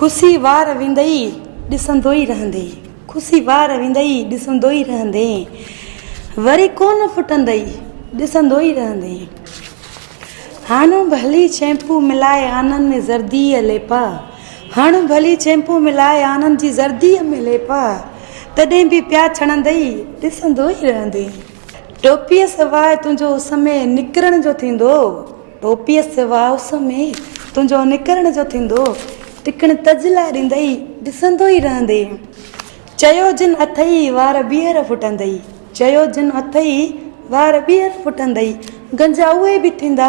खुशी वार विंदई ॾिसंदो ई रहंदे, खुशी वार विंदई ॾिसंदो ई रहंदे, वरी कोन फुटंदई ॾिसंदो ई रहंदे। हाणो भली शैम्पू मिलाए आनंद में ज़र्दीअ लेपा, हाणो भली शैम्पू मिलाए आनंद जी ज़र्दीअ में लेपा, तॾहिं बि पिया छणंदई ॾिसंदो ई रहंदे। टोपीअ सवाइ तुंहिंजो उस में निकिरण जो थींदो, टोपीअ सवाइ उस में तुंहिंजो निकिरण जो थींदो, टिकण तज लाइ ॾींदई ॾिसंदो ई रहंदे। चयो जिन अथई वार ॿीहर फुटंदई, चयो जिन अथई वार ॿीहर फुटंदई, गंजा उहे बि थींदा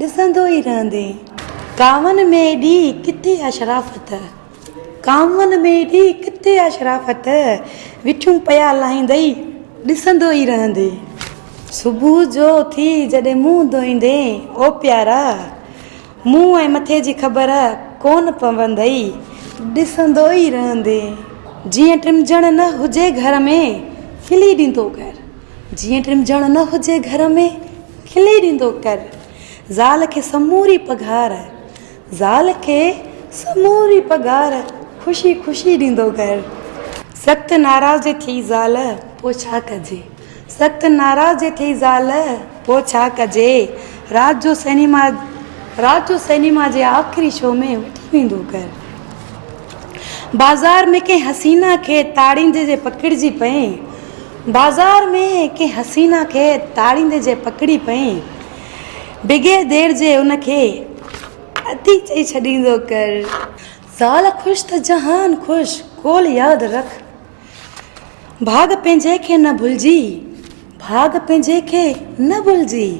ॾिसंदो ई रहंदे। कावन में एॾी किथे आहे शराफ़त, कावन में एॾी किथे आहे शराफ़त, विठियूं पिया लाहींदई ॾिसंदो ई रहंदे। सुबुह जो थी जॾहिं मुंहुं धोईंदे ओ प्यारा, मुंहुं ऐं मथे जी ख़बर कोन पवंदई ॾिसंदो ई रहंदे। जीअं टिमजण न हुजे घर में खिली ॾींदो कर, जीअं टिमजण न हुजे घर में खिली ॾींदो कर, ज़ाल खे समूरी पघार, ज़ाल खे समूरी पघार ख़ुशी ख़ुशी ॾींदो कर। सख़्तु नाराज़ थी ज़ाल पोइ छा कजे, सख़्तु नाराज़ थी ज़ाल पोइ छा कजे, राति जो सिनेमा जे आख़िरी शो में वठी वेंदो कर। बाज़ार में कंहिं हसीना खे ताड़ींदे जे पकिड़िजी पई, बाज़ार में कंहिं हसीना खे ताड़ींदे जे पकिड़ी पई, बिगे देर जे उनखे अती चई छॾींदो कर। ज़ाल ख़ुशि त जहान ख़ुशि कोल यादि रख, भाग पंहिंजे खे न भुलिजी, भाग पंहिंजे खे न भुलिजी,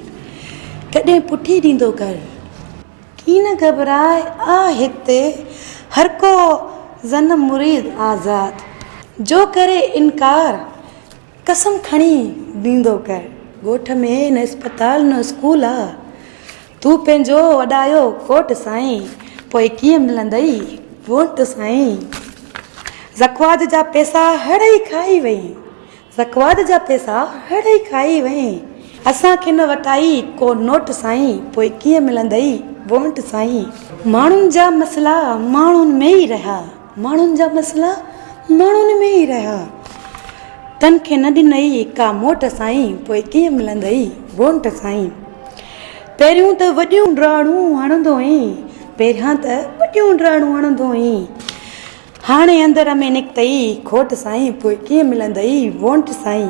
कॾहिं पुठी ॾींदो कर। की न घबराए आ हिते हर को ज़नम मुरीद आज़ाद, जो करे इनकार कसम खणी ॾींदो कर। ॻोठ में न अस्पताल न स्कूल आहे, तूं पंहिंजो वॾायो कोट साईं, पोइ कीअं मिलंदई वोट साईं। ज़क़्वाद जा पैसा हड़ई खाई वई, ज़क़्वाद जा पैसा हड़ई खाई वई, असांखे न वटाई को नोट साईं, पोइ कीअं मिलंदई वोट साईं। माण्हुनि जा मसला माण्हुनि में ई रहिया, माण्हुनि जा मसला माण्हुनि में ई रहिया, तन खे न ॾिनई का मोट साईं, पोइ कीअं मिलंदई वोट साईं। पहिरियों त वॾियूं ड्राणूं हणंदो हुई, पहिरियां त वॾियूं ड्राणूं हणंदो हुई, हाणे अंदर में निकितई खोट साईं, पोइ कीअं मिलंदई वोट साईं।